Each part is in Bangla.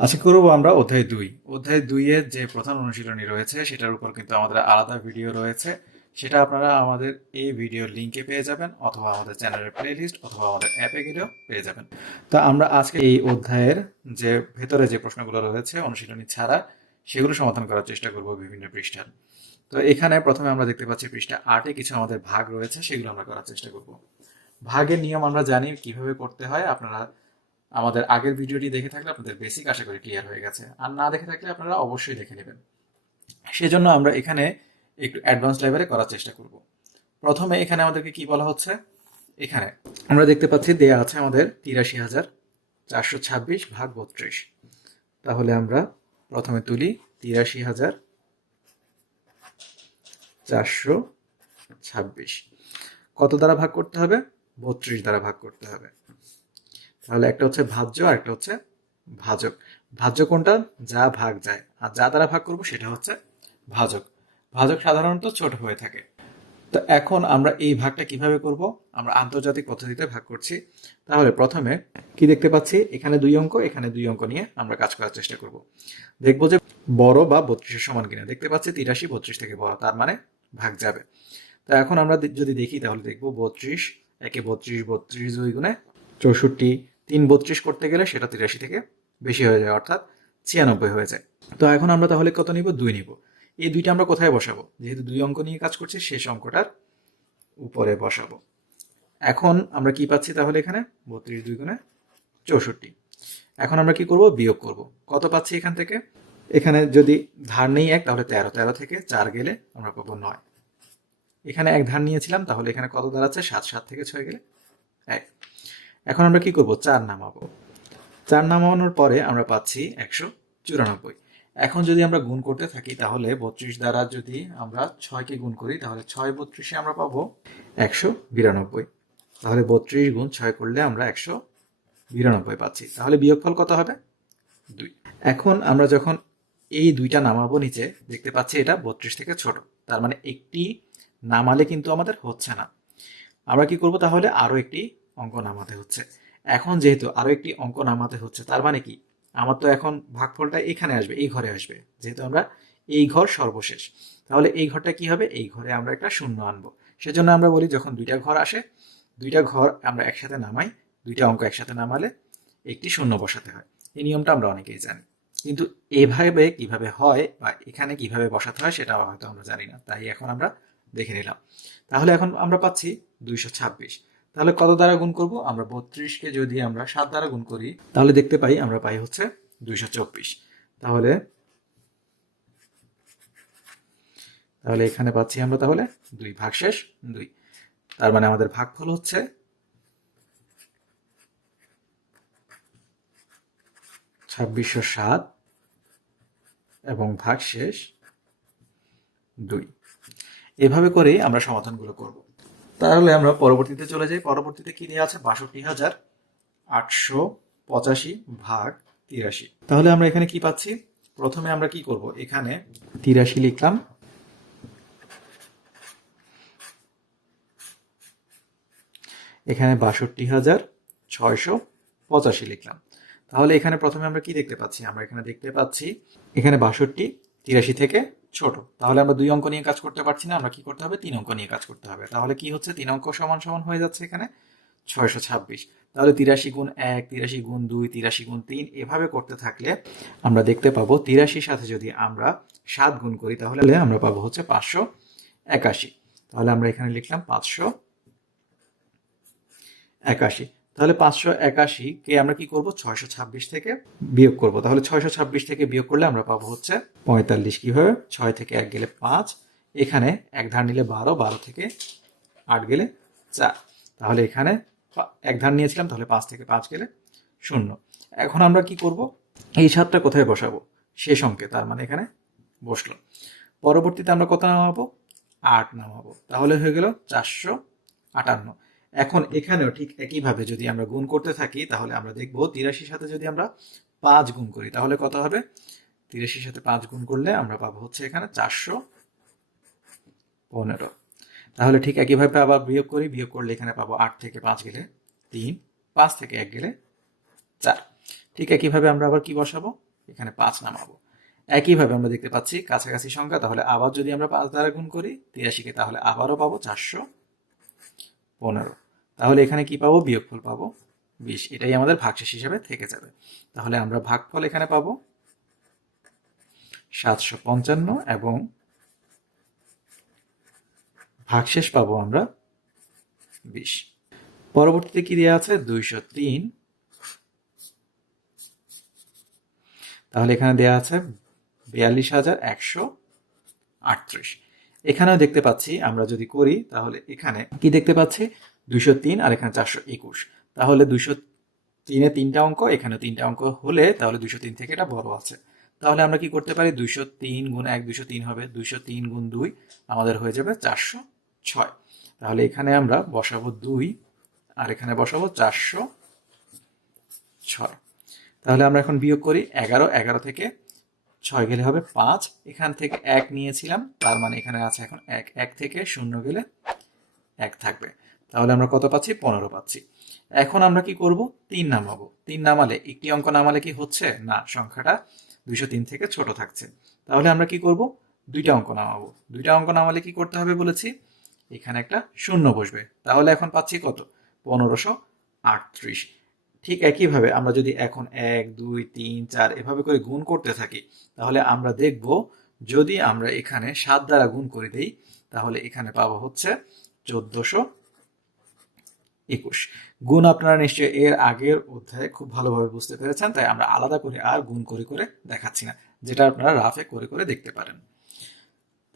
আশা করব আমরা অধ্যায় 2 এর যে প্রধান অনুশীলনী রয়েছে সেটার উপর কিন্তু আমাদের আলাদা ভিডিও রয়েছে। সেটা আপনারা আমাদের এই ভিডিওর লিংকে পেয়ে যাবেন, অথবা আমাদের চ্যানেলের প্লেলিস্ট, অথবা আমাদের অ্যাপে গেলেও পেয়ে যাবেন। তো আমরা আজকে এই অধ্যায়ের যে ভেতরে যে প্রশ্নগুলো রয়েছে অনুশীলনী ছাড়া, সেগুলো সমাধান করার চেষ্টা করব বিভিন্ন পৃষ্ঠার। তো এখানে প্রথমে আমরা দেখতে পাচ্ছি পৃষ্ঠা 8-এ কিছু আমাদের ভাগ রয়েছে, সেগুলো আমরা করার চেষ্টা করব। ভাগের নিয়ম আমরা জানি কিভাবে করতে হয়। আপনারা আমাদের আগের ভিডিওটি দেখে থাকলে আপনাদের বেসিক আশা করি ক্লিয়ার হয়ে গেছে, আর না দেখে থাকলে আপনারা অবশ্যই দেখে নেবেন। সেজন্য আমরা এখানে একটু অ্যাডভান্স লেভেলে করার চেষ্টা করব। প্রথমে এখানে আমাদেরকে কি বলা হচ্ছে, এখানে আমরা দেখতে পাচ্ছি দেয়া আছে আমাদের ৮৩,৪২৬ ভাগ ৩২। তাহলে আমরা প্রথমে তুলি ৮৩,৪২৬ কত দ্বারা ভাগ করতে হবে, ৩২ দ্বারা ভাগ করতে হবে। তাহলে একটা হচ্ছে ভাজ্য আর একটা হচ্ছে ভাজক। ভাজ্য কোনটা, যা ভাগ যায়, আর যা দ্বারা ভাগ করব সেটা হচ্ছে ভাজক। ভাজক সাধারণত ছোট হয়ে থাকে। তো এখন আমরা এই ভাগটা কিভাবে করব, আমরা আন্তর্জাতিক পদ্ধতিতে ভাগ করছি। তাহলে প্রথমে কি দেখতে পাচ্ছি, এখানে 2 অঙ্ক, এখানে 2 অঙ্ক নিয়ে আমরা কাজ করার চেষ্টা করব। দেখবো যে বড় বা 32-এর সমান কিনা। দেখতে পাচ্ছি ৮৩ 32 থেকে বড়, তার মানে ভাগ যাবে। তো এখন আমরা যদি দেখি তাহলে দেখবো 32 একে 32, 32 2 গুণে 64, 3 32 করতে গেলে সেটা ৮৩ থেকে বেশি হয়ে যায়, অর্থাৎ 96 হয়ে যায়। তো এখন আমরা তাহলে কত নিব, 2 নিব। এই দুইটা আমরা কোথায় বসাবো, যেহেতু 2 অঙ্ক নিয়ে কাজ করছি শেষ অঙ্কটার উপরে বসাবো। এখন আমরা কি পাচ্ছি তাহলে, এখানে 32 2 গুণে 64। এখন আমরা কি করব, বিয়োগ করব। কত পাচ্ছি এখান থেকে, এখানে যদি ধার নেই 1 তাহলে 13, 13 থেকে 4 গেলে আমরা পাবো 9। এখানে 1 ধার নিয়েছিলাম, তাহলে এখানে কত দাঁড়াচ্ছে, 7, 7 থেকে 6 গেলে 1। এখন আমরা কি করব, 4 নামাবো। 4 নামানোর পরে আমরা পাচ্ছি 194। এখন যদি আমরা গুণ করতে থাকি তাহলে 32 দ্বারা যদি আমরা 6কে গুণ করি তাহলে 6 32-এ আমরা পাবো 192। তাহলে 32 গুণ 6 করলে আমরা 192 পাচ্ছি। তাহলে বিয়োগফল কত হবে, 2। এখন আমরা যখন এই দুইটা নামাবো নিচে, দেখতে পাচ্ছি এটা 32 থেকে ছোট, তার মানে একটি নামালে কিন্তু আমাদের হচ্ছে না। আমরা কি করব, তাহলে আরো একটি অঙ্ক নামাতে হচ্ছে। এখন যেহেতু আরো একটি অঙ্ক নামাতে হচ্ছে, তার মানে কি, আমার তো এখন ভাগফলটা এখানে আসবে, এই ঘরে আসবে, যেহেতু আমরা এই ঘর সর্বশেষ। তাহলে এই ঘরটা কি হবে, এই ঘরে আমরা একটা শূন্য আনবো। সেজন্য আমরা বলি যখন দুইটা ঘর আসে, দুইটা ঘর আমরা একসাথে নামাই, দুইটা অঙ্ক একসাথে নামালে একটি শূন্য বসাতে হয়। এই নিয়মটা আমরা অনেকেই জানি, কিন্তু এভাবে কিভাবে হয় বা এখানে কিভাবে বসাতে হয় সেটা হয়তো আমরা জানি না, তাই এখন আমরা দেখে নিলাম। তাহলে এখন আমরা পাচ্ছি 226। তাহলে কত দ্বারা গুণ করব, আমরা 32-কে যদি আমরা 7 দ্বারা গুণ করি তাহলে দেখতে পাই আমরা পাই হচ্ছে 224। তাহলে তাহলে এখানে পাচ্ছি আমরা তাহলে 2 ভাগশেষ 2। তার মানে আমাদের ভাগফল হচ্ছে 2607 এবং ভাগশেষ 2। এভাবে করেই আমরা সমাধানগুলো করব। তাহলে আমরা পরবর্তীতে চলে যাই। পরবর্তীতে কি দেওয়া আছে, 62,885 ভাগ 83। তাহলে আমরা এখানে কি পাচ্ছি, প্রথমে আমরা কি করব, এখানে 83 লিখলাম, এখানে 62,685 লিখলাম। তাহলে এখানে প্রথমে আমরা কি দেখতে পাচ্ছি, আমরা এখানে দেখতে পাচ্ছি এখানে 62 83 থেকে ছোট। তাহলে আমরা 2 অঙ্ক নিয়ে কাজ করতে পারছি না, আমরা কি করতে হবে, 3 অঙ্ক নিয়ে কাজ করতে হবে। তাহলে কি হচ্ছে, 3 অঙ্ক সমান সমান হয়ে যাচ্ছে এখানে 626। তাহলে 83 গুণ 1, 83 গুণ 2, 83 গুণ 3 এভাবে করতে থাকলে আমরা দেখতে পাবো 83-র সাথে যদি আমরা 7 গুণ করি তাহলে আমরা পাবো হচ্ছে 581। তাহলে আমরা এখানে লিখলাম 581। তাহলে 581 কে আমরা কি করব, 626 থেকে বিয়োগ করব। তাহলে 626 থেকে বিয়োগ করলে আমরা পাবো হচ্ছে 45। কিভাবে, 6 থেকে 1 গেলে 5, এখানে 1 ধার নিলে 12, 12 থেকে 8 গেলে 4। তাহলে এখানে 1 ধার নিয়েছিলাম, তাহলে 5 থেকে 5 গেলে 0। এখন আমরা কি করব, এই 7টা কোথায় বসাবো, শেষ অঙ্কে, তার মানে এখানে বসলো। পরবর্তীতে আমরা কত নামাবো, 8 নামাবো। তাহলে হয়ে গেল 458। এখন এখানেও ঠিক একইভাবে যদি আমরা গুণ করতে থাকি তাহলে আমরা দেখবো 83-র সাথে যদি আমরা 5 গুণ করি তাহলে কত হবে, 83-র সাথে 5 গুণ করলে আমরা পাবো হচ্ছে এখানে 415। তাহলে ঠিক একইভাবে আবার বিয়োগ করি, বিয়োগ করলে এখানে পাবো 8 থেকে 5 গেলে 3, 5 থেকে 1 গেলে 4। ঠিক একইভাবে আমরা আবার কি বসাবো, এখানে 5 নামাবো। একইভাবে আমরা দেখতে পাচ্ছি কাছাকাছি সংখ্যা, তাহলে আবার যদি আমরা 5 দ্বারা গুণ করি 83কে, তাহলে আবারও পাবো 415। তাহলে এখানে কি পাবো? বিয়োগফল পাবো 20। এটাই আমাদের ভাগশেষ হিসাবে থেকে যাবে। তাহলে আমরা ভাগফল এখানে পাবো 755 এবং ভাগশেষ পাবো আমরা 20। পরবর্তীতে কি দেওয়া আছে? 203। তাহলে এখানে দেওয়া আছে 42,138। এখানেও দেখতে পাচ্ছি আমরা যদি করি তাহলে এখানে কি দেখতে পাচ্ছি? 203 আর এখানে 421। তাহলে 203-এ 3টা অঙ্ক, এখানে 3টা অঙ্ক হলে তাহলে 203 থেকে এটা বড় আছে। তাহলে আমরা কি করতে পারি? 203 গুণ 1 203 হবে, 203 গুণ 2 আমাদের হয়ে যাবে 406। তাহলে এখানে আমরা বসাবো 2 আর এখানে বসাবো 406। তাহলে আমরা এখন বিয়োগ করি। 11 থেকে 6 গেলে হবে 5, এখান থেকে 1 নিয়েছিলাম, তার মানে এখানে আছে এখন 1 থেকে 0 গেলে 1 থাকবে। তাহলে আমরা কত পাচ্ছি? 15 পাচ্ছি। এখন আমরা কি করব? 3 নামাবো। 3 নামালে, একটি অঙ্ক নামালে কি হচ্ছে না, সংখ্যাটা 203 থেকে ছোট থাকছে। তাহলে আমরা কি করব? 2টা অঙ্ক নামাবো। 2টা অঙ্ক নামালে কি করতে হবে বলেছি? এখানে একটা শূন্য বসবে। তাহলে এখন পাচ্ছি কত? 1538। ঠিক একইভাবে আমরা যদি এখন 1 2 3 4 এভাবে করে গুণ করতে থাকি, তাহলে আমরা দেখব যদি আমরা এখানে 7 দ্বারা গুণ করে দেই তাহলে এখানে পাবো হচ্ছে 1421। গুণ আপনারা নিশ্চয়ই এর আগের অধ্যায়ে খুব ভালোভাবে বুঝতে পেরেছেন, তাই আমরা আলাদা করে আর গুণ করে করে দেখাচ্ছি না, যেটা আপনারা রাফে করে করে দেখতে পারেন।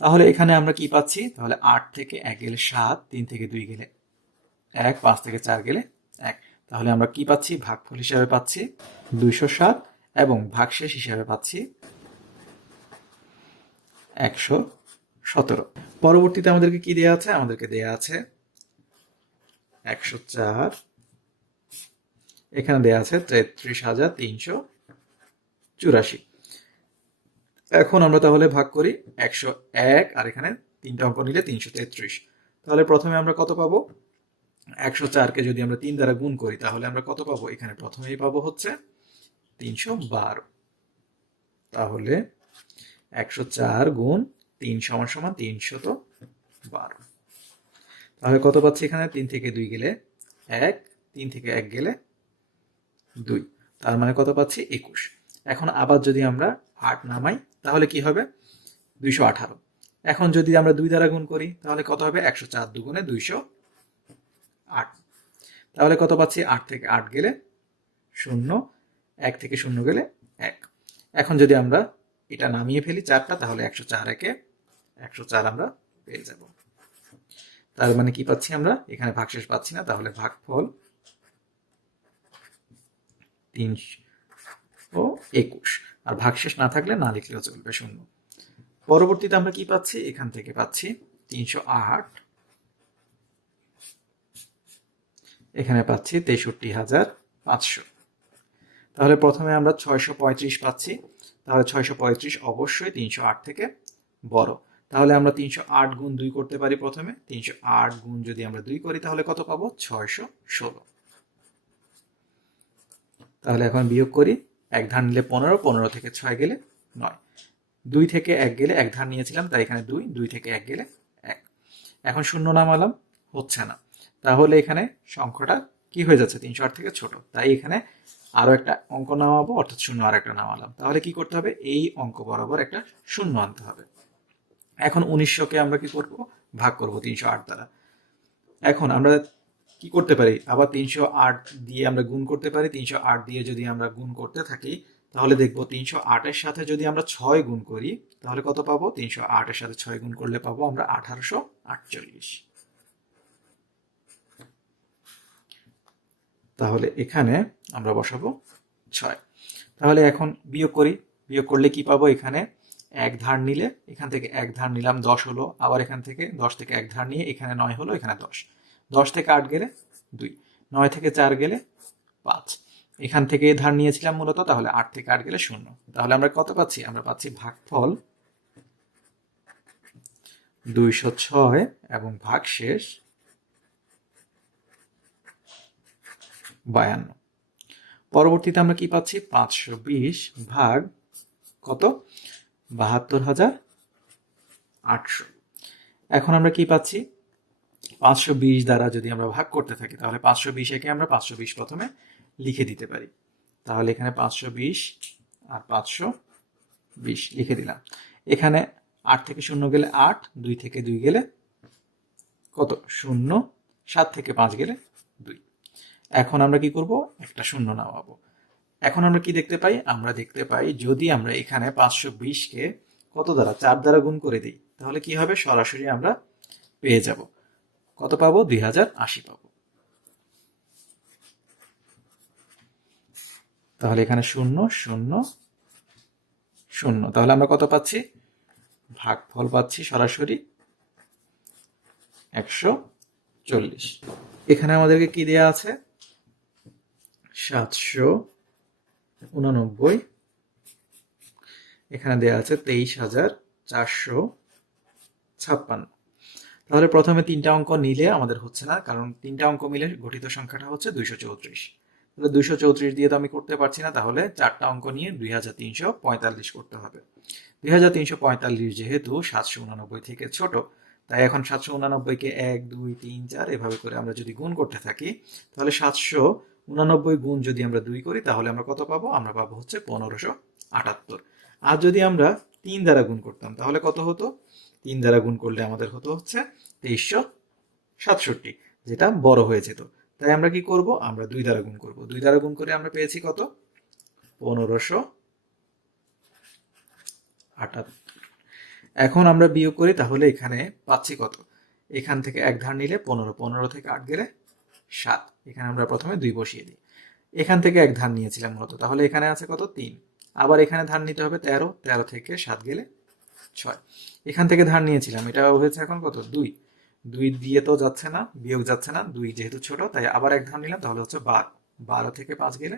তাহলে এখানে আমরা কি পাচ্ছি? তাহলে 8 থেকে 1 গেলে 7, 3 থেকে 2 গেলে 1, 5 থেকে 4 গেলে 1। তাহলে আমরা কি পাচ্ছি? ভাগফল হিসাবে পাচ্ছি 207 এবং ভাগশেষ হিসাবে পাচ্ছি 117। পরবর্তীতে আমাদেরকে কি দেয়া আছে? আমাদেরকে দেয়া আছে 104, এখানে দেয়া আছে 33,384। এখন আমরা তাহলে ভাগ করি 101 আর এখানে 3টা অঙ্ক নিলে 333। তাহলে প্রথমে আমরা কত পাবো? 104কে যদি আমরা 3 দ্বারা গুণ করি তাহলে আমরা কত পাবো? এখানে প্রথমেই পাবো হচ্ছে 312। তাহলে 104 গুণ 3 সমান সমান 312। তাহলে কত পাচ্ছি? এখানে 3 থেকে 2 গেলে 1, 3 থেকে 1 গেলে 2, তার মানে কত পাচ্ছি? 21। এখন আবার যদি আমরা 8 নামাই তাহলে কি হবে? 218। এখন যদি আমরা 2 দ্বারা গুণ করি তাহলে কত হবে? 104 দুগুণে 208। তাহলে কত পাচ্ছি? 8 থেকে 8 গেলে 0, 1 থেকে 0 গেলে 1। এখন যদি আমরা এটা নামিয়ে ফেলি 4টা, তাহলে 104 একে 104 আমরা পেয়ে যাব। তার মানে কি পাচ্ছি আমরা? এখানে ভাগশেষ পাচ্ছি না, তাহলে ভাগফল 321। আর ভাগশেষ না থাকলে না লিখলেও চলবে, 0। পরবর্তীতে আমরা কি পাচ্ছি? এখান থেকে পাচ্ছি 308, এখানে পাচ্ছি 63,500। তাহলে প্রথমে আমরা 635 পাচ্ছি, তাহলে 635 অবশ্যই 308 থেকে বড়। তাহলে আমরা 308 গুণ 2 করতে পারি। প্রথমে 308 গুণ যদি আমরা 2 করি তাহলে কত পাবো? 616। তাহলে এখন বিয়োগ করি। 1 ধার নিলে 15, 15 থেকে 6 গেলে 9, 2 থেকে 1 গেলে 1 ধার নিয়েছিলাম, তাই এখানে 2, 2 থেকে 1 গেলে 1। এখন শূন্য নামালাম, হচ্ছে না। তাহলে এখানে সংখ্যাটা কি হয়ে যাচ্ছে? 308 থেকে ছোট, তাই এখানে আরো একটা অঙ্ক নামাবো, অর্থাৎ শূন্য আর একটা নামালাম। তাহলে কি করতে হবে? এই অঙ্ক বরাবর একটা শূন্য আনতে হবে। এখন 1900কে আমরা কি করব? ভাগ করব 308 দ্বারা। এখন আমরা কি করতে পারি? আবার 308 দিয়ে আমরা গুণ করতে পারি। 308 দিয়ে যদি আমরা গুণ করতে থাকি তাহলে দেখবো 308 এর সাথে যদি আমরা 6 গুণ করি তাহলে কত পাবো? 308 এর সাথে 6 গুণ করলে পাবো আমরা 1848। তাহলে এখানে আমরা বসাবো 6। তাহলে এখন বিয়োগ করি। বিয়োগ করলে কি পাবো? এখানে 1 ধার নিলে, এখান থেকে 1 ধার নিলাম 10 হলো, আবার এখান থেকে 10 থেকে 1 ধার নিয়ে এখানে 9 হলো, এখানে 10, 10 থেকে 8 গেলে 2, 9 থেকে 4 গেলে 5, এখান থেকে ধার নিয়েছিলাম মূলত, তাহলে 8 থেকে 8 গেলে 0। তাহলে আমরা কত পাচ্ছি? আমরা পাচ্ছি ভাগফল 206 এবং ভাগশেষ 52। পরবর্তীতে আমরা কি পাচ্ছি? 520 ভাগ কত? 72,800। এখন আমরা কি পাচ্ছি? 520 দ্বারা যদি আমরা ভাগ করতে থাকি তাহলে 520-কে আমরা 520 প্রথমে লিখে দিতে পারি। তাহলে এখানে 520 আর 520 লিখে দিলাম। এখানে 8 থেকে 0 গেলে 8, 2 থেকে 2 গেলে কত? 0, 7 থেকে 5 গেলে 2। এখন আমরা কি করব? একটা শূন্য নামাবো। এখন আমরা কি দেখতে পাই? আমরা দেখতে পাই যদি আমরা এখানে 520-কে কত দ্বারা? 4 দ্বারা গুণ করে দিই তাহলে কি হবে? সরাসরি আমরা পেয়ে যাব। কত পাবো? 2080 পাবো। তাহলে এখানে 0, 0, 0। তাহলে আমরা কত পাচ্ছি? ভাগফল পাচ্ছি সরাসরি 140। এখানে আমাদেরকে কি দেয়া আছে? 789। এখানে দেয়া আছে 23,456। তাহলে প্রথমে 3টা অঙ্ক নিলে আমাদের হচ্ছে না, কারণ 3টা অঙ্ক মিলে গঠিত সংখ্যাটা হচ্ছে 234। তাহলে 234 দিয়ে তো আমি করতে পারছি না, তাহলে 4টা অঙ্ক নিয়ে 2345 করতে হবে। 2345 যেহেতু 789 থেকে ছোট, তাই এখন 789-কে 1, 2, 3, 4 এভাবে করে আমরা যদি গুণ করতে থাকি তাহলে 789 গুণ যদি আমরা 2 করি তাহলে আমরা কত পাবো? আমরা পাবো হচ্ছে 1578। আর যদি আমরা 3 দ্বারা গুণ করতাম তাহলে কত হতো? 3 দ্বারা গুণ করলে আমাদের হতো হচ্ছে 2367, যেটা বড় হয়ে যেত। তাই আমরা কি করব? আমরা 2 দ্বারা গুণ করব। 2 দ্বারা গুণ করে আমরা পেয়েছি কত? 1578। এখন আমরা বিয়োগ করি তাহলে এখানে পাচ্ছি কত? এখান থেকে 1 ধার নিলে 15, 15 থেকে 8 গেলে 7। এখানে আমরা প্রথমে 2 বসিয়ে দিই। এখান থেকে 1 ধার নিয়েছিলাম মূলত, তাহলে এখানে আছে কত? 3। আবার এখানে ধার নিতে হবে 13, 13 থেকে 7 গেলে 6। এখান থেকে ধার নিয়েছিলাম, এটা হয়েছে এখন কত? 2। 2 দিয়ে তো যাচ্ছে না, বিয়োগ যাচ্ছে না, 2 যেহেতু ছোট তাই আবার 1 ধার নিলাম, তাহলে হচ্ছে 12। 12 থেকে 5 গেলে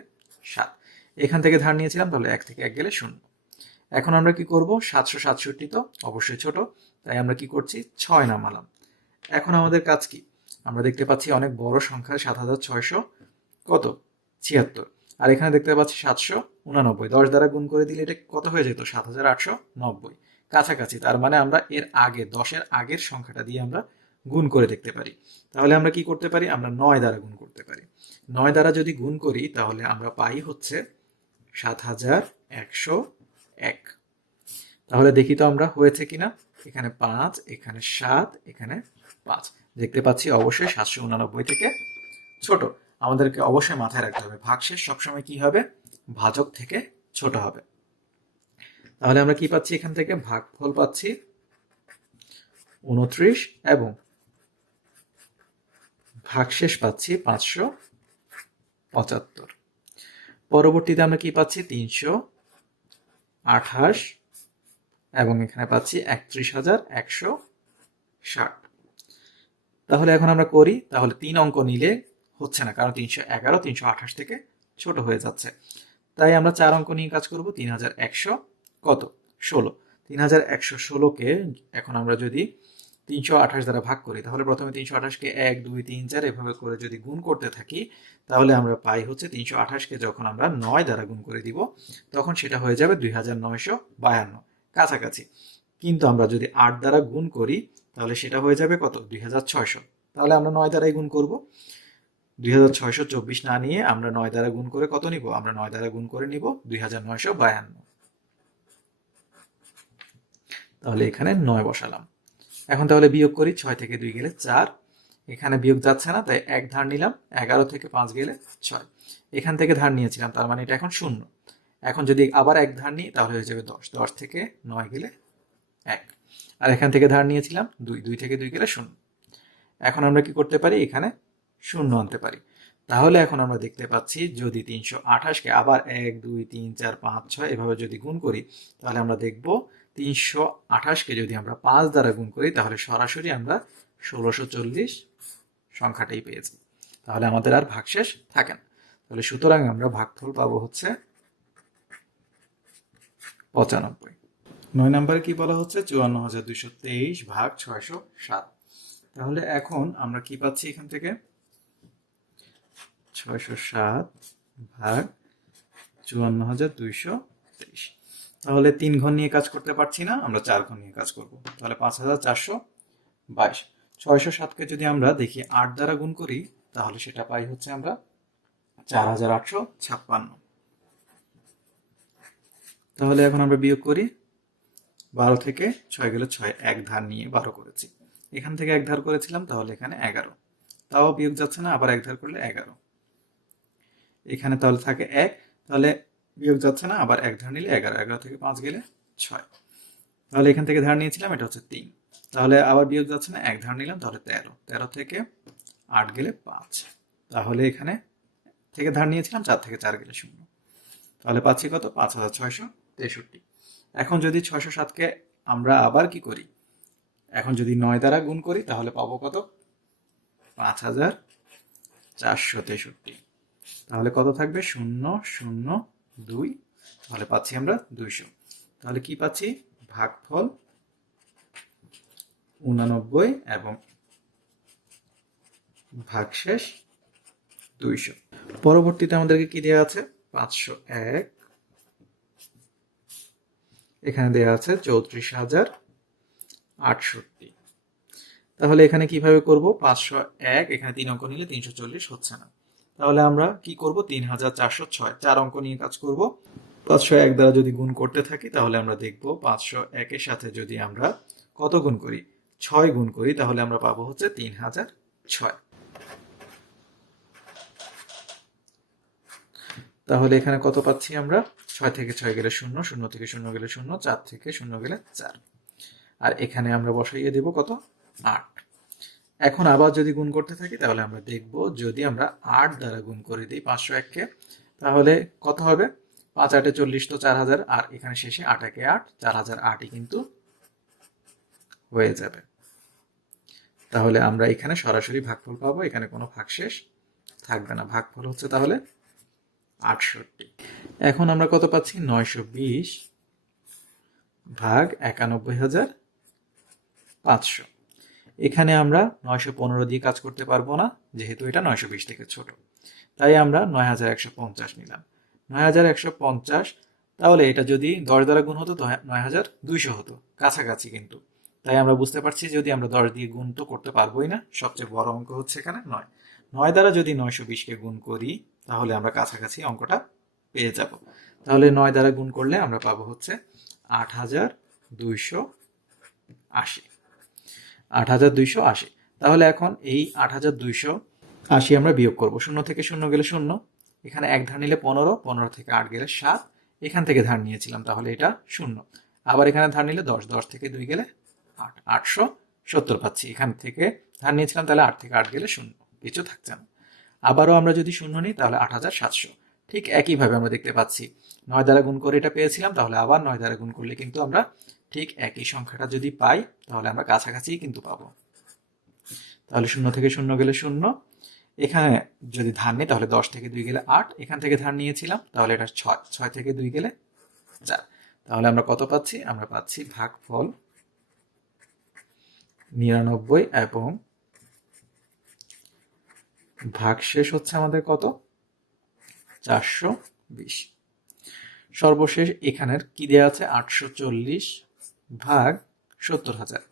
7। এখান থেকে ধার নিয়েছিলাম, তাহলে 1 থেকে 1 গেলে 0। এখন আমরা কি করব? 767 তো অবশ্যই ছোট, তাই আমরা কি করছি? 6 নামালাম। এখন আমাদের কাজ কি? আমরা দেখতে পাচ্ছি অনেক বড় সংখ্যা 7600 কত? 76। আর এখানে দেখতে পাচ্ছি 789। 10 দ্বারা গুণ করে দিলে এটা কত হয়ে যেত? 7890। কাছাকাছি। তার মানে আমরা এর আগে 10-এর আগের সংখ্যাটা দিয়ে আমরা গুণ করে দেখতে পারি। তাহলে আমরা কি করতে পারি? আমরা 9 দ্বারা গুণ করতে পারি। 9 দ্বারা যদি গুণ করি তাহলে আমরা পাই হচ্ছে 7101। তাহলে দেখি তো আমরা হয়েছে কিনা। এখানে 5, এখানে 7, এখানে 5। দেখতে পাচ্ছি অবশ্যই 789 থেকে ছোট। আমাদেরকে অবশ্যই মাথায় রাখতে হবে ভাগশেষ সবসময় কি হবে? ভাজক থেকে ছোট হবে। তাহলে আমরা কি পাচ্ছি? এখান থেকে ভাগফল পাচ্ছি 29 এবং ভাগশেষ পাচ্ছি 575। পরবর্তীতে আমরা কি পাচ্ছি? 328 এবং এখানে পাচ্ছি 31,160। তাহলে এখন আমরা করি, তাহলে 3 অঙ্ক নিলে হচ্ছে না, কারণ 311 328 থেকে ছোট হয়ে যাচ্ছে। তাই আমরা 4 অঙ্ক নিয়ে কাজ করব। 3100 কত? 16। 3116-কে এখন আমরা যদি 328 দ্বারা ভাগ করি তাহলে প্রথমে 328-কে 1, 2, 3, 4 এভাবে করে যদি গুণ করতে থাকি তাহলে আমরা পাই হচ্ছে 328-কে যখন আমরা 9 দ্বারা গুণ করে দিব তখন সেটা হয়ে যাবে 2952, কাছাকাছি। কিন্তু আমরা যদি 8 দ্বারা গুণ করি তাহলে সেটা হয়ে যাবে কত? 2600। তাহলে আমরা 9 দ্বারাই গুণ করব। 2624 না নিয়ে আমরা 9 দ্বারা গুণ করে কত নিব? আমরা 9 দ্বারা গুণ করে নিব 2952। তাহলে এখানে 9 বসালাম। এখন তাহলে বিয়োগ করি। 6 থেকে 2 গেলে 4। এখানে বিয়োগ যাচ্ছে না, তাই 1 ধার নিলাম। 11 থেকে 5 গেলে 6। এখান থেকে ধার নিয়েছিলাম, তার মানে এটা এখন 0। এখন যদি আবার 1 ধার নিই তাহলে হয়ে যাবে 10। 10 থেকে 9 গেলে 1। আর এখান থেকে ধার নিয়েছিলাম 2। 2 থেকে 2 গেলে 0। এখন আমরা কি করতে পারি? এখানে 0 আনতে পারি। তাহলে এখন আমরা দেখতে পাচ্ছি যদি 328-কে আবার 1, 2, 3, 4, 5, 6 এভাবে যদি গুণ করি তাহলে আমরা দেখব 328-কে যদি আমরা 5 দ্বারা গুণ করি তাহলে সরাসরি আমরা 1640 সংখ্যাটাই পেয়েছি। তাহলে আমাদের আর ভাগশেষ থাকে না। তাহলে সুতরাং আমরা ভাগফল পাবো হচ্ছে 95। 9 নম্বরে কি বলা হচ্ছে? 54,223 ভাগ 607। তাহলে এখন আমরা কি পাচ্ছি এখান থেকে? 607 ভাগ 54,223। তাহলে 3 ঘর নিয়ে কাজ করতে পারছি না, আমরা 4 ঘর নিয়ে কাজ করব। তাহলে 5422। 607কে যদি আমরা দেখি 8 দ্বারা গুণ করি তাহলে সেটা পাই হচ্ছে আমরা 4856। তাহলে এখন আমরা বিয়োগ করি। 12 থেকে 6 গেলে 6, এক ধার নিয়ে 12 করেছি। এখান থেকে এক ধার করেছিলাম, তাহলে এখানে 11। তাও বিয়োগ যাচ্ছে না, আবার এক ধার করলে 11। এখানে তাহলে থাকে 1, তাহলে বিয়োগ যাচ্ছে না, আবার এক ধার নিলে 11। 11 থেকে 5 গেলে 6। তাহলে এখান থেকে ধার নিয়েছিলাম, এটা হচ্ছে 3। তাহলে আবার বিয়োগ যাচ্ছে না, এক ধার নিলাম, তাহলে 13। 13 থেকে 8 গেলে 5। তাহলে এখানে থেকে ধার নিয়েছিলাম, 4 থেকে 4 গেলে 0। তাহলে পাচ্ছি কত? 5663। এখন যদি 607কে আমরা আবার কি করি, এখন যদি 9 দ্বারা গুণ করি তাহলে পাবো কত? 5463। তাহলে কত থাকবে? 002। তাহলে পাচ্ছি আমরা 200। তাহলে কি পাচ্ছি? ভাগফল 89 এবং ভাগশেষ 200। পরবর্তীতে আমাদেরকে কি দেওয়া আছে? 501। এখানে দেওয়া আছে 34,068। তাহলে এখানে কিভাবে করব? 501, এখানে 3 অঙ্ক নিলে 340 হচ্ছে না। তাহলে আমরা কি করব? 3406, 4 অঙ্ক নিয়ে কাজ করব। 501 দ্বারা যদি গুণ করতে থাকি তাহলে আমরা দেখব 501 এর সাথে যদি আমরা কত গুণ করি? 6 গুণ করি, তাহলে আমরা পাবো হচ্ছে 3006। তাহলে এখানে কত পাচ্ছি আমরা? 6 থেকে 6 গেলে 0, 0 থেকে 0 গেলে 0, 4 থেকে 0 গেলে 4। আর এখানে আমরা বসাইয়ে দেব কত? 8। এখন আবার যদি গুণ করতে থাকি তাহলে আমরা দেখব যদি আমরা 8 দ্বারা গুণ করে দিই 501কে তাহলে কত হবে? 5 8 40 তো 4000, আর এখানে শেষে 8 1 8, 4008ই কিন্তু হয়ে যাবে। তাহলে আমরা এখানে সরাসরি ভাগফল পাবো, এখানে কোনো ভাগশেষ থাকবে না। ভাগফল হচ্ছে তাহলে 68। এখন আমরা কত পাচ্ছি? 920 ভাগ 91,500। এখানে আমরা 915 দিয়ে কাজ করতে পারবো না, যেহেতু এটা 920 থেকে ছোট। তাই আমরা 9150 নিলাম। 9150, তাহলে এটা যদি 10 দ্বারা গুণ হতো তো 9200 হতো, কাছাকাছি কিন্তু। তাই আমরা বুঝতে পারছি যদি আমরা 10 দিয়ে গুণ তো করতে পারবোই না, সবচেয়ে বড় অঙ্ক হচ্ছে এখানে 9। 9 দ্বারা যদি 920কে গুণ করি তাহলে আমরা কাছাকাছি অঙ্কটা পেয়ে যাব। তাহলে 9 দ্বারা গুণ করলে আমরা পাবো হচ্ছে 8280। 8280। তাহলে এখন এই 8280 আমরা বিয়োগ করব। 0 থেকে 0 গেলে 0, এখানে এক ধার নিলে 15, 15 থেকে 8 গেলে 7, এখান থেকে ধার নিয়েছিলাম তাহলে এটা 0। আবার এখানে ধার নিলে 10, 10 থেকে 2 গেলে 8, 870 পাচ্ছি। এখান থেকে ধার নিয়েছিলাম, তাহলে 8 থেকে 8 গেলে 0, কিছু থাকছে না। আবারও আমরা যদি 0 নিই তাহলে 8700। ঠিক একইভাবে আমরা দেখতে পাচ্ছি 9 দ্বারা গুণ করে এটা পেয়েছিলাম, তাহলে আবার 9 দ্বারা গুণ করলে কিন্তু আমরা ঠিক একই সংখ্যাটা যদি পাই তাহলে আমরা কাছাকাছি কিন্তু পাবো। তাহলে 0 থেকে 0 গেলে 0, এখানে যদি ধার নিই তাহলে 10 থেকে 2 গেলে 8, এখান থেকে ধার নিয়েছিলাম তাহলে এটা 6, 6 থেকে 2 গেলে 4। তাহলে আমরা কত পাচ্ছি? আমরা পাচ্ছি ভাগফল 99 এবং ভাগশেষ হচ্ছে আমাদের কত? 420। সর্বশেষ এখানের কি দেওয়া আছে? 840 ভাগ 70,000।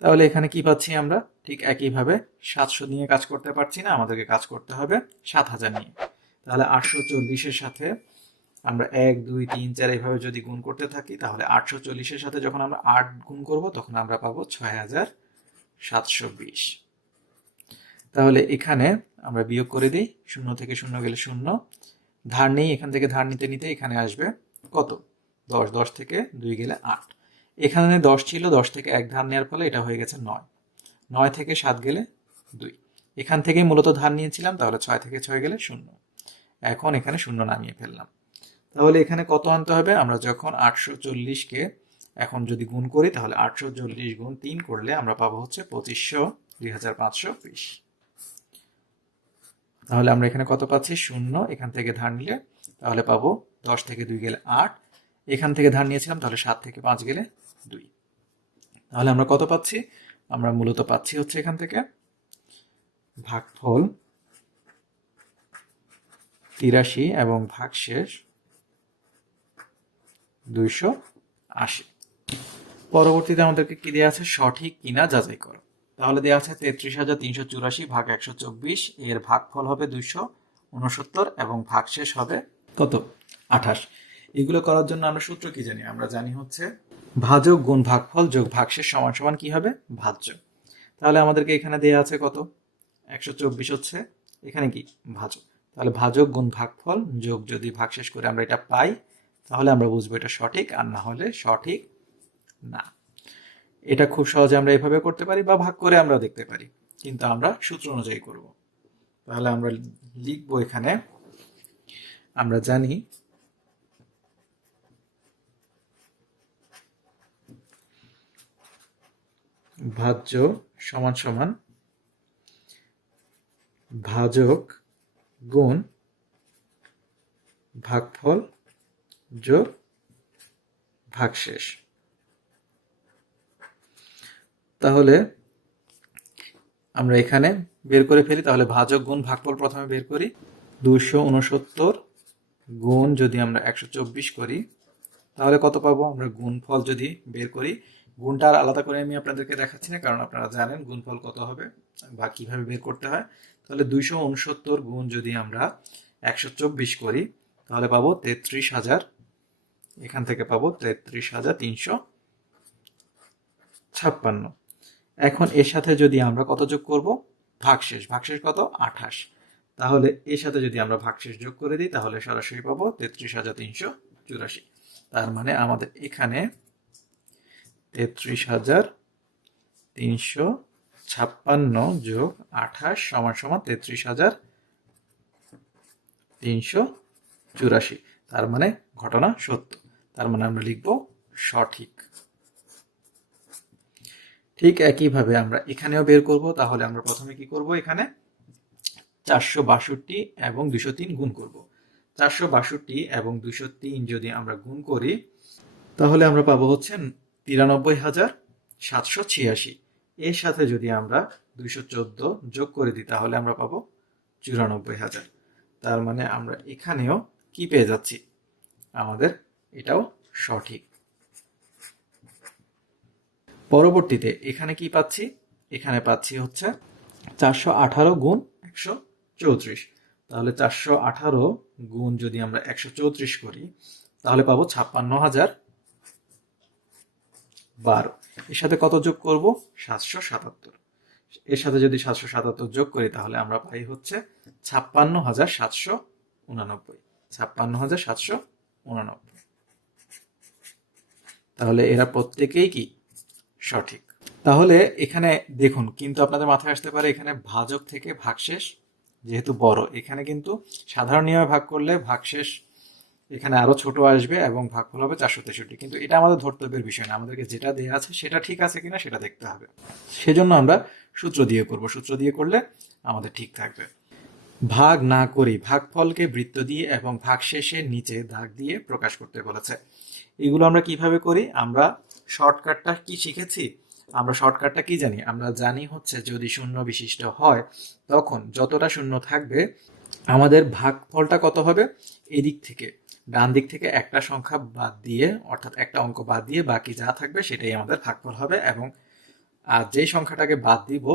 তাহলে এখানে কি পাচ্ছি আমরা? ঠিক একইভাবে 700 নিয়ে কাজ করতে পারছি না, আমাদেরকে কাজ করতে হবে 7000 নিয়ে। তাহলে 840-এর সাথে আমরা 1 2 3 4 এইভাবে যদি গুণ করতে থাকি তাহলে 840-এর সাথে যখন আমরা 8 গুণ করব তখন আমরা পাবো 6720। তাহলে এখানে আমরা বিয়োগ করে দিই। 0 থেকে 0 গেলে 0, ধার নেই, এখান থেকে ধার নিতে নিতে এখানে আসবে কত? 10, 10 থেকে 2 গেলে 8। এখানে 10 ছিল, 10 থেকে 1 ধার নেওয়ার ফলে এটা হয়ে গেছে 9। 9 থেকে 7 গেলে 2, এখান থেকে মূলত ধার নিয়েছিলাম, তাহলে 6 থেকে 6 গেলে 0। এখন এখানে 0 নামিয়ে ফেললাম। তাহলে এখানে কত আনতে হবে? আমরা যখন 840-কে এখন যদি গুণ করি তাহলে 840 গুণ 3 করলে আমরা পাবো হচ্ছে 2500, 2520। তাহলে আমরা এখানে কত পাচ্ছি? 0, এখান থেকে ধার নিলে তাহলে পাবো 10 থেকে 2 গেলে 8, এখান থেকে ধার নিয়েছিলাম তাহলে 7 থেকে 5 গেলে 2। তাহলে আমরা কত পাচ্ছি? আমরা মূলত পাচ্ছি হচ্ছে এখান থেকে ভাগফল 83 এবং ভাগশেষ 280। পরবর্তীতে আমাদেরকে কি দেওয়া আছে, সঠিক কিনা যাচাই করো। তাহলে দেওয়া আছে 33,384 ভাগ 124, এর ভাগফল হবে 269 এবং ভাগশেষ হবে কত, 28। এগুলো করার জন্য আমরা সূত্র কি জানি, আমরা জানি হচ্ছে ভাজক গুণ ভাগফল যোগ ভাগশেষ সমান সমান কি হবে, ভাজ্য। তাহলে আমাদেরকে এখানে দেওয়া আছে কত, 124 হচ্ছে এখানে কি ভাজক, তাহলে ভাজক গুণ ভাগফল যোগ যদি ভাগশেষ করে আমরা এটা পাই, তাহলে আমরা বুঝবো এটা সঠিক, আর না হলে সঠিক না। এটা খুব সহজে আমরা এভাবে করতে পারি বা ভাগ করে আমরা দেখতে পারি, কিন্তু আমরা সূত্র অনুযায়ী করব। তাহলে আমরা লিখবো এখানে, আমরা জানি ভাজ্য সমান সমান ভাজক গুণ ভাগফল যোগ ভাগশেষ। তাহলে আমরা এখানে বের করে ফেলি, তাহলে ভাজক গুণ ভাগফল প্রথমে বের করি। 269 গুণ যদি আমরা 124 করি তাহলে কত পাবো, আমরা গুণফল যদি বের করি, গুণটা আর আলাদা করে আমি আপনাদেরকে দেখাচ্ছি না, কারণ আপনারা জানেন গুণফল কত হবে বা কিভাবে বের করতে হয়। তাহলে 269 গুণ যদি আমরা 124 করি তাহলে পাবো 33,000, এখান থেকে পাবো 33,356। এখন এর সাথে যদি আমরা কত যোগ করব, ভাগশেষ, ভাগশেষ কত, 28। তাহলে এর সাথে যদি আমরা ভাগশেষ যোগ করে দিই তাহলে সরাসরি পাবো 33,384। তার মানে আমাদের এখানে 33,356 যোগ 28 সমান সমান 33,384। তার মানে ঘটনা সত্য, তার মানে আমরা লিখব সঠিক। ঠিক একইভাবে আমরা এখানেও বের করব। তাহলে আমরা প্রথমে কি করব, এখানে 462 এবং 203 গুণ করব। 462 এবং 203 যদি আমরা গুণ করি তাহলে আমরা পাবো হচ্ছে 93,786। এর সাথে যদি আমরা 214 যোগ করে দিই তাহলে আমরা পাবো 94,000। তার মানে আমরা এখানেও কি পেয়ে যাচ্ছি, আমাদের এটাও সঠিক। পরবর্তীতে এখানে কি পাচ্ছি, এখানে পাচ্ছি হচ্ছে 418 গুণ 134। তাহলে 418 গুণ যদি আমরা 134 করি তাহলে পাবো 56,012। এর সাথে কত যোগ করব, 777। এর সাথে যদি 777 যোগ করি তাহলে আমরা পাই হচ্ছে 56,789। 56,789। তাহলে এরা প্রত্যেকেই কি সঠিক। তাহলে এখানে দেখুন, কিন্তু আপনাদের মাথায় আসতে পারে এখানে ভাজক থেকে ভাগশেষ যেহেতু বড়, এখানে কিন্তু সাধারণ নিয়মে ভাগ করলে ভাগশেষ এখানে আরো ছোট আসবে এবং ভাগফল হবে 463। কিন্তু এটা আমাদের ধর্তব্যের বিষয় না, আমাদেরকে যেটা দেওয়া আছে সেটা ঠিক আছে কিনা সেটা দেখতে হবে। সেজন্য আমরা সূত্র দিয়ে করব, সূত্র দিয়ে করলে আমাদের ঠিক থাকবে। ভাগ না করি ভাগফলকে বৃত্ত দিয়ে এবং ভাগশেষের নিচে দাগ দিয়ে প্রকাশ করতে বলেছে। এগুলো আমরা কিভাবে করি, আমরা শর্টকাটটা কি শিখেছি, আমরা শর্টকাটটা কি জানি, আমরা জানি হচ্ছে যদি শূন্য বিশিষ্ট হয় তখন যতটা শূন্য থাকবে আমাদের ভাগফলটা কত হবে, এদিক থেকে ডান দিক থেকে একটা সংখ্যা বাদ দিয়ে, অর্থাৎ একটা অঙ্ক বাদ দিয়ে বাকি যা থাকবে সেটাই আমাদের ভাগফল হবে, এবং আর যে সংখ্যাটাকে বাদ দিব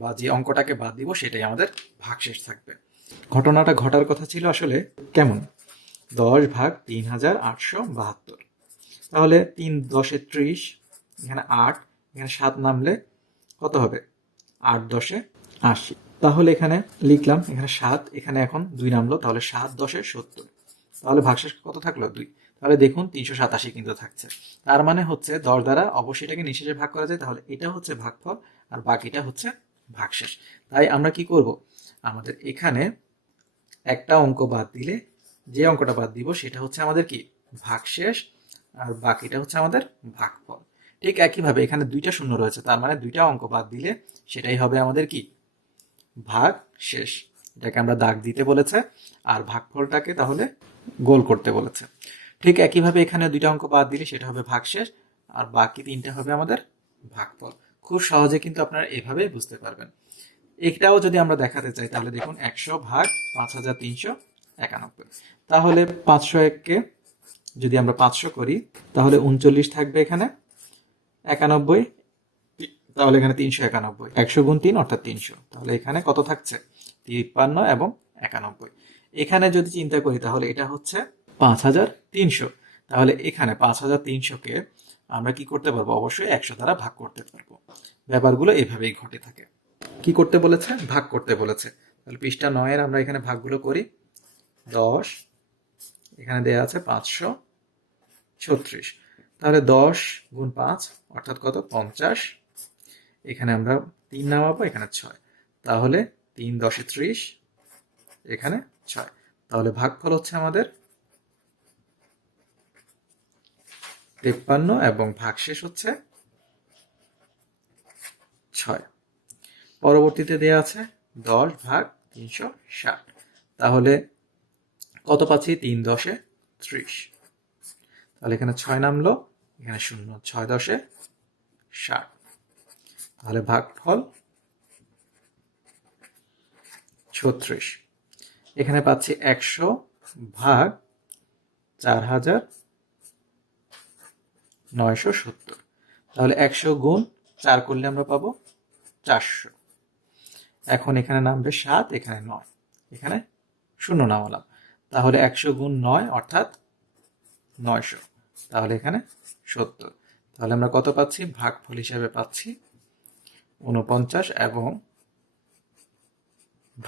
বা যে অঙ্কটাকে বাদ দিব সেটাই আমাদের ভাগশেষ থাকবে। ঘটনাটা ঘটার কথা ছিল আসলে কেমন, 10 ভাগ 3,872। তাহলে 3 10 30, এখানে 8, এখানে 7 নামলে কত হবে, 8 10 80। তাহলে এখানে লিখলাম, এখানে 7, এখানে এখন 2 নামলো, তাহলে 7 10 70। তাহলে ভাগশেষ কত থাকলো, 2। তাহলে দেখুন 387 কিন্তু থাকছে। তার মানে হচ্ছে 10 দ্বারা অবশ্যই এটাকে নিঃশেষে ভাগ করা যায়, তাহলে এটা হচ্ছে ভাগফল আর বাকিটা হচ্ছে ভাগশেষ। তাই আমরা কি করব, আমাদের এখানে একটা অঙ্ক বাদ দিলে যে অঙ্কটা বাদ দিব সেটা হচ্ছে আমাদের কি ভাগশেষ, আর বাকিটা হচ্ছে আমাদের ভাগফল। ঠিক একইভাবে এখানে 2টা শূন্য রয়েছে, তার মানে 2টা অঙ্ক বাদ দিলে সেটাই হবে আমাদের কি ভাগশেষ। এটাকে আমরা দাগ দিতে বলেছে, আর ভাগফলটাকে তাহলে গোল করতে বলেছে। ঠিক একইভাবে এখানে 2টা অঙ্ক বাদ দিলে সেটা হবে ভাগশেষ, আর বাকি 3টা হবে আমাদের ভাগফল। খুব সহজে কিন্তু আপনারা এভাবে বুঝতে পারবেন। এটাও যদি আমরা দেখাতে চাই তাহলে দেখুন 100 ভাগ 5,391। তাহলে 501কে যদি আমরা 500 করি তাহলে 39 থাকবে এখানে, 91 তাহলে এখানে 391, 100 গুণ 3 অর্থাৎ 300, তাহলে এখানে কত থাকছে 53 এবং 91। এখানে যদি চিন্তা করি তাহলে এটা হচ্ছে 5300, তাহলে এখানে 5300-কে আমরা কি করতে পারবো, অবশ্যই 100 দ্বারা ভাগ করতে পারবো। ব্যাপারগুলো এভাবেই ঘটে থাকে। কি করতে বলেছে, ভাগ করতে বলেছে। তাহলে পৃষ্ঠা 9-এর আমরা এখানে ভাগগুলো করি। 10, এখানে দেয়া আছে 536, তাহলে 10 গুণ 5 অর্থাৎ কত 50, এখানে আমরা 3 নামাবো, এখানে 6, তাহলে 3 10 30, এখানে 6, তাহলে ভাগফল হচ্ছে আমাদের 53 এবং ভাগশেষ হচ্ছে 6। পরবর্তীতে দেয়া আছে 10 ভাগ 360, তাহলে কত পাচ্ছি 3 10 30, তাহলে এখানে 6 নামলো, এখানে 0, 6 10 60, তাহলে ভাগফল 36। এখানে পাচ্ছি 100 ভাগ 4970, তাহলে 100 গুণ 4 করলে আমরা পাবো 400। এখন এখানে নামবে 7, এখানে 9, এখানে 0 নামালাম, তাহলে 100 গুণ 9 অর্থাৎ 900, তাহলে এখানে 70, তাহলে আমরা কত পাচ্ছি, ভাগফল হিসাবে পাচ্ছি 49 এবং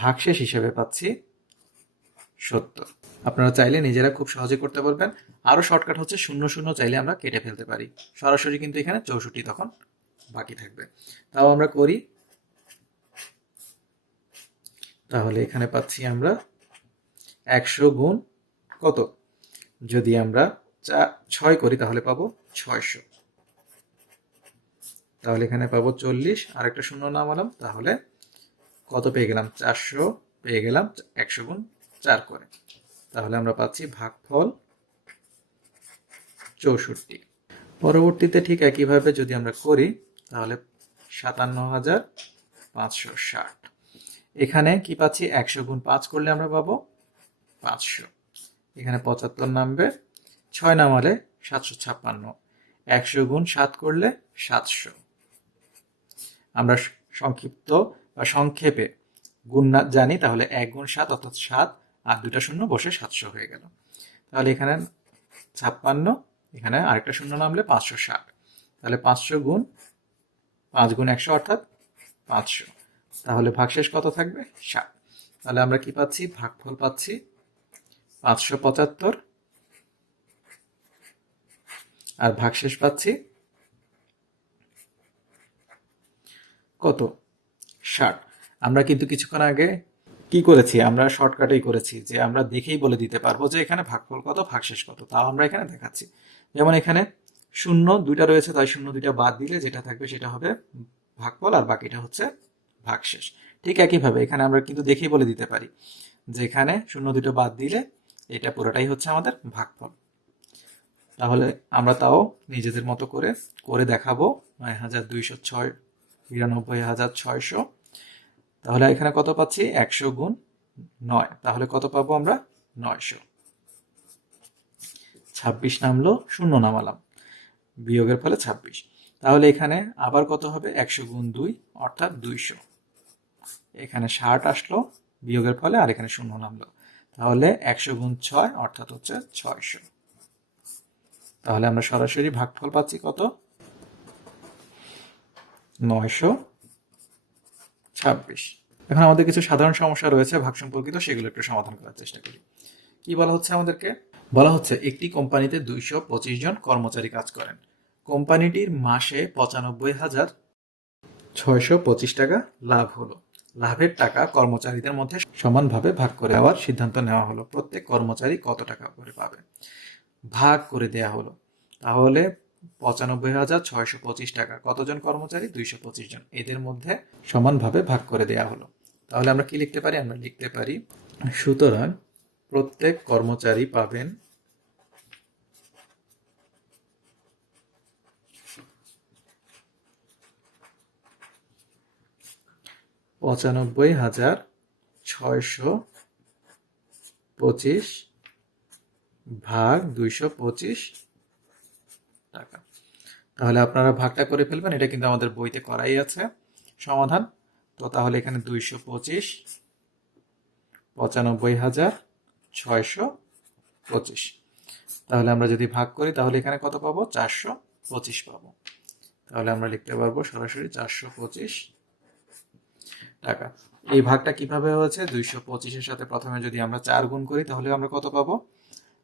ভাগশেষ হিসেবে পাচ্ছি 70। আপনারা চাইলে নিজেরা খুব সহজে করতে পারবেন। আরো শর্টকাট হচ্ছে 0 0 চাইলে আমরা কেটে ফেলতে পারি, সরাসরি কিন্তু এখানে 64 তখন বাকি থাকবে। তাও আমরা করি, তাহলে এখানে পাচ্ছি আমরা 100 গুণ কত, যদি আমরা 6 করি তাহলে পাবো 600, তাহলে এখানে পাবো 40, আর একটা 0 নামালাম, তাহলে কত পেয়ে গেলাম 400 পেয়ে গেলাম 100 গুণ 4 করে, তাহলে আমরা পাচ্ছি ভাগফল 64। পরবর্তীতে ঠিক একইভাবে যদি আমরা করি তাহলে 57560, এখানে কি পাচ্ছি 100 গুণ 5 করলে আমরা পাবো 500, এখানে 75 নামবে, 6 নামালে 756, 100 গুণ 7 করলে 700। আমরা সংক্ষিপ্ত বা সংক্ষেপে গুণ না জানি, তাহলে 1 গুণ 7 অর্থাৎ 7, আর 2টা শূন্য বসে 700 হয়ে গেল, তাহলে এখানে 56, এখানে আরেকটা শূন্য নামলে 560, তাহলে 500 গুণ 5 গুণ 100 অর্থাৎ 500, তাহলে ভাগশেষ কত থাকবে 7, তাহলে আমরা কি পাচ্ছি, ভাগফল পাচ্ছি 575 আর ভাগশেষ পাচ্ছি কত 60। আমরা কিন্তু কিছুক্ষণ আগে কি করেছি, আমরা শর্টকাটেই করেছি, যে আমরা দেখেই বলে দিতে পারবো যে এখানে ভাগফল কত ভাগশেষ কত, তাও আমরা এখানে দেখাচ্ছি। যেমন এখানে 0 2টা রয়েছে, তাই 0 2টা বাদ দিলে যেটা থাকবে সেটা হবে ভাগফল, আর বাকিটা হচ্ছে ভাগশেষ। ঠিক একইভাবে এখানে আমরা কিন্তু দেখেই বলে দিতে পারি যে এখানে 0 2টা বাদ দিলে এটা পুরোটাই হচ্ছে আমাদের ভাগফল। তাহলে আমরা তাও নিজেদের মতো করে করে দেখাবো। 9206 99600, তাহলে এখানে কত পাচ্ছি 100 গুণ 9, তাহলে কত পাবো আমরা 900। 26 নামলো, 0 নামালাম, বিয়োগের ফলে 26, তাহলে এখানে আবার কত হবে 100 গুণ 2 অর্থাৎ 200, এখানে 60 আসলো বিয়োগের ফলে, আর এখানে 0 নামলো, তাহলে 100 গুণ 6 অর্থাৎ হচ্ছে 600, তাহলে আমরা সরাসরি ভাগফল পাচ্ছি কত 926। এখন আমাদের কিছু সাধারণ সমস্যা রয়েছে ভাগ সম্পর্কিত, সেগুলো একটু সমাধান করার চেষ্টা করি। কি বলা হচ্ছে আমাদেরকে, বলা হচ্ছে একটি কোম্পানিতে 225 জন কর্মচারী কাজ করেন, কোম্পানিটির মাসে 95,625 টাকা লাভ হলো, লাভের টাকা কর্মচারীদের মধ্যে সমানভাবে ভাগ করে দেওয়ার সিদ্ধান্ত নেওয়া হলো, প্রত্যেক কর্মচারী কত টাকা করে পাবে, ভাগ করে দেয়া হলো। তাহলে 95,625 টাকা কতজন কর্মচারী, 225 জন, এদের মধ্যে সমানভাবে ভাগ করে দেয়া হলো। তাহলে আমরা কি লিখতে পারি, আমরা লিখতে পারি সুতরাং প্রত্যেক কর্মচারী পাবেন 95,625 ভাগ 225 টাকা। তাহলে আপনারা ভাগটা করে ফেলবেন, এটা কিন্তু আমাদের বইতে করাই আছে সমাধান। তো তাহলে এখানে 225 95,625। তাহলে আমরা যদি ভাগ করি তাহলে এখানে কত পাবো? 425 পাবো। তাহলে আমরা লিখতে পারবো সরাসরি 425 টাকা। এই ভাগটা কিভাবে হয়েছে? 225-এর সাথে প্রথমে যদি আমরা 4 গুণ করি তাহলে আমরা কত পাবো?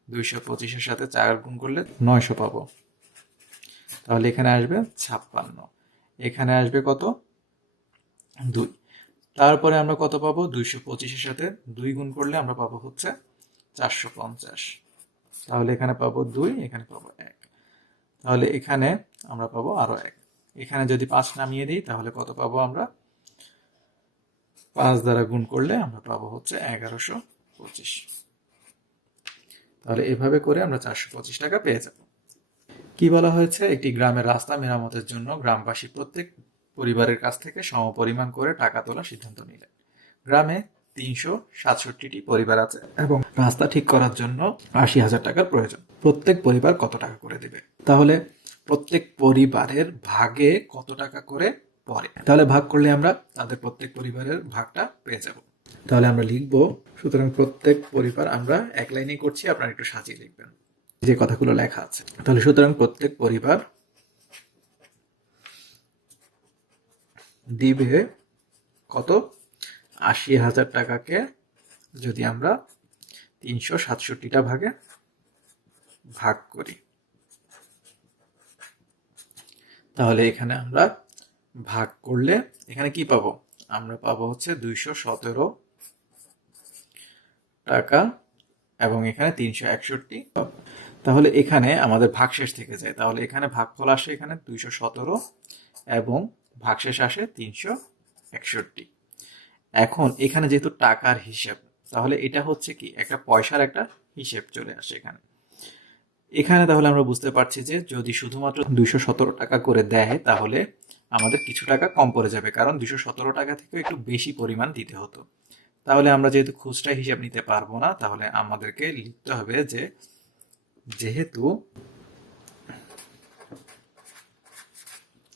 225-এর সাথে 4 গুণ করলে 900 পাবো। তাহলে এখানে আসবে 56, এখানে আসবে কত? 2। তারপরে আমরা কত পাবো? 225-এর সাথে 2 গুণ করলে আমরা পাবো হচ্ছে 450। তাহলে এখানে পাবো 2, এখানে পাবো 1। তাহলে এখানে আমরা পাবো আরো 1। এখানে যদি 5 নামিয়ে দিই তাহলে কত পাবো আমরা? 5 দ্বারা গুণ করলে আমরা পাবো হচ্ছে 1125। তাহলে এভাবে করে আমরা 425 টাকা পেয়ে যাব। কি বলা হয়েছে? একটি গ্রামের রাস্তা মেরামতের জন্য গ্রামবাসী প্রত্যেক পরিবারের কাছ থেকে সমপরিমাণ করে টাকা তোলার সিদ্ধান্ত নিলেন। গ্রামে 367টি পরিবার আছে এবং রাস্তা ঠিক করার জন্য 80,000 টাকার প্রয়োজন। প্রত্যেক পরিবার কত টাকা করে দেবে? তাহলে প্রত্যেক পরিবারের ভাগে কত টাকা করে পড়ে, তাহলে ভাগ করলে আমরা তাদের প্রত্যেক পরিবারের ভাগটা পেয়ে যাব। তাহলে আমরা লিখব, সুতরাং প্রত্যেক পরিবার, আমরা এক লাইনেই করছি, আপনারা একটু সাজিয়ে লিখবেন যে কথাগুলো লেখা আছে। তাহলে সুতরাং প্রত্যেক পরিবার দিবে কত? 80,000 টাকাকে যদি আমরা 367টা ভাগে ভাগ করি তাহলে এখানে আমরা ভাগ করলে এখানে কি পাবো? আমরা পাবো হচ্ছে 217 টাকা এবং এখানে 361 পাবো। তাহলে এখানে আমাদের ভাগশেষ থেকে যায়, তাহলে এখানে ভাগফল আসে এখানে 217 এবং ভাগশেষ আসে 361। এখন এখানে যেহেতু টাকার হিসাব, তাহলে এটা হচ্ছে কি একটা পয়সার একটা হিসেব চলে আসে এখানে। এখানে তাহলে আমরা বুঝতে পারছি যে যদি শুধুমাত্র 217 টাকা করে দেয় তাহলে আমাদের কিছু টাকা কম পড়ে যাবে, কারণ 217 টাকা থেকে একটু বেশি পরিমাণ দিতে হতো। তাহলে আমরা যেহেতু খুচরা হিসাব নিতে পারবো না, তাহলে আমাদেরকে লিখতে হবে যে যেহেতু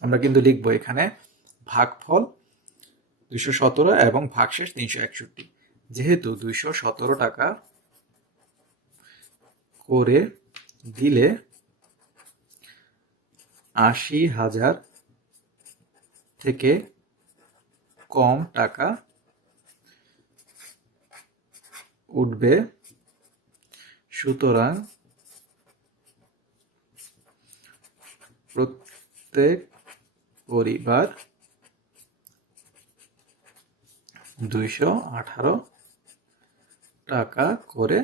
আমরা কিন্তু লিখবো এখানে ভাগফল 217 এবং ভাগশেষ 361। যেহেতু 217 টাকা করে দিলে 80,000 থেকে কম টাকা উঠবে, সুতরাং প্রত্যেক পরিবার 218 টাকা করে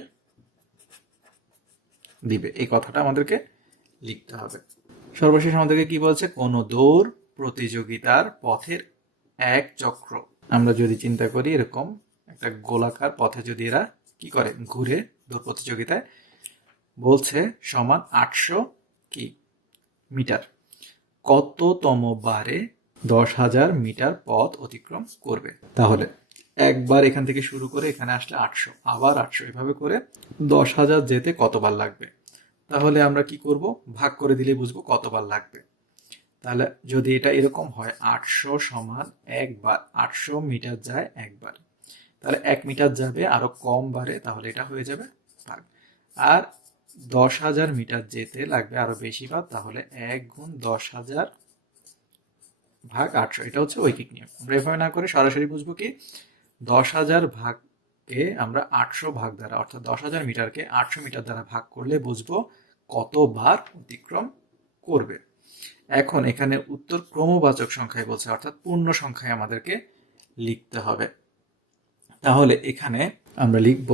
দিবে। এই কথাটা আমাদেরকে লিখতে হবে। সর্বশেষ আমাদেরকে কি বলছে? কোন দৌড় প্রতিযোগিতার পথের এক চক্র, আমরা যদি চিন্তা করি এরকম একটা গোলাকার পথে যদি এরা কি করে ঘুরে দৌড় প্রতিযোগিতায়, বলছে সমান 800 কি মিটার, কততম বারে 10,000 মিটার পথ অতিক্রম করবে। তাহলে একবার এখান থেকে শুরু করে এখানে আসলে 800, আবার 800, এভাবে করে 10,000 যেতে কতবার লাগবে। তাহলে আমরা কি করব? ভাগ করে দিলে বুঝবো কতবার লাগবে। তাহলে যদি এটা এরকম হয় 800 সমান একবার, 800 মিটার যায় একবার, তাহলে 1 মিটার যাবে আরো কম বারে, তাহলে এটা হয়ে যাবে ভাগ। আর 10,000 মিটার যেতে লাগবে আরো বেশি বার, তাহলে 1 গুণ 10,000 ভাগ 800, এটা হচ্ছে ঐকিক নিয়ম। আমরা এভাবে না করে সরাসরি বুঝবো কি 10,000 ভাগকে আমরা 800 ভাগ দ্বারা, অর্থাৎ 10,000 মিটারকে 800 মিটার দ্বারা ভাগ করলে বুঝবো কতবার অতিক্রম করবে। এখন এখানে উত্তর ক্রমবাচক সংখ্যায় বলছে, অর্থাৎ পূর্ণ সংখ্যায় আমাদেরকে লিখতে হবে। তাহলে এখানে আমরা লিখব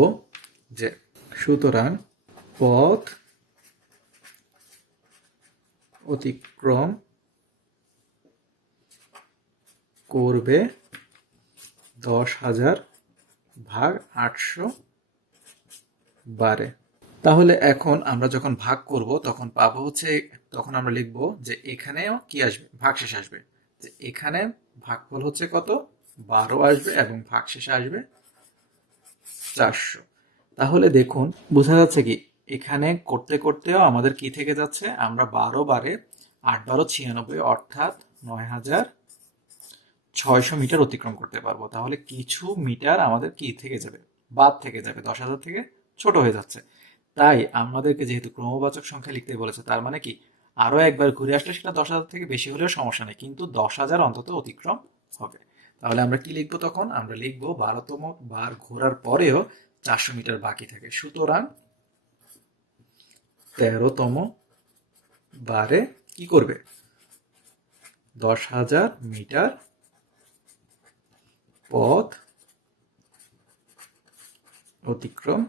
যে সুতরাং পথ অতিক্রম করবে 10,000 ভাগ 800 বারে। তাহলে এখন আমরা যখন ভাগ করব তখন পাবো হচ্ছে, তখন আমরা লিখব যে এখানেও কি আসবে? ভাগশেষ আসবে। যে এখানে ভাগফল হচ্ছে কত? 12 আসবে এবং ভাগশেষে আসবে 400। তাহলে দেখুন বোঝা যাচ্ছে কি এখানে করতে করতেও আমাদের কি থেকে যাচ্ছে, আমরা 12 বারে 8 12 96 অর্থাৎ 9600 মিটার অতিক্রম করতে পারবো। তাহলে কিছু মিটার আমাদের কি থেকে যাবে, বাদ থেকে যাবে, 10,000 থেকে ছোট হয়ে যাচ্ছে। তাই আমাদেরকে যেহেতু ক্রমবাচক সংখ্যা লিখতে বলেছে, তার মানে কি আরো একবার ঘুরে আসলে সেটা 10,000 থেকে বেশি হলেও সমস্যা নেই, কিন্তু 10,000 অন্তত অতিক্রম হবে। তাহলে আমরা কি লিখবো তখন, আমরা লিখবো 12তম বার ঘোরার পরেও 400 মিটার বাকি থাকে, সুতরাং 13তম বারে কি করবে, 10,000 মিটার পথ অতিক্রম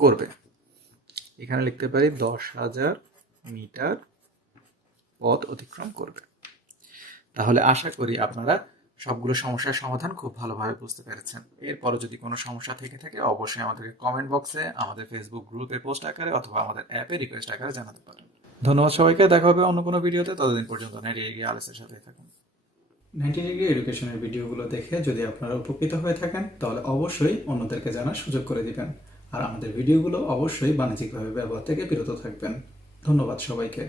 করবে। এখানে লিখতে পারি 10,000 মিটার পথ অতিক্রম করবে। তাহলে আশা করি আপনারা সবগুলো সমস্যার সমাধান খুব ভালোভাবে বুঝতে পেরেছেন। এরপরে যদি কোনো সমস্যা থেকে থাকে অবশ্যই আমাদেরকে কমেন্ট বক্সে, আমাদের ফেসবুক গ্রুপে পোস্ট আকারে অথবা আমাদের অ্যাপে রিকোয়েস্ট আকারে জানাতে পারেন। ধন্যবাদ সবাইকে, দেখা হবে অন্য কোনো ভিডিওতে। ততদিন পর্যন্ত 90 ডিগ্রি আলেসের সাথে থাকুন। 90 ডিগ্রি এডুকেশনের ভিডিওগুলো দেখে যদি আপনারা উপকৃত হয়ে থাকেন তাহলে অবশ্যই অন্যদেরকে জানার সুযোগ করে দিবেন। আর আমাদের ভিডিওগুলো অবশ্যই বাণিজ্যিকভাবে ব্যবহার থেকে বিরত থাকবেন। ধন্যবাদ সবাইকে।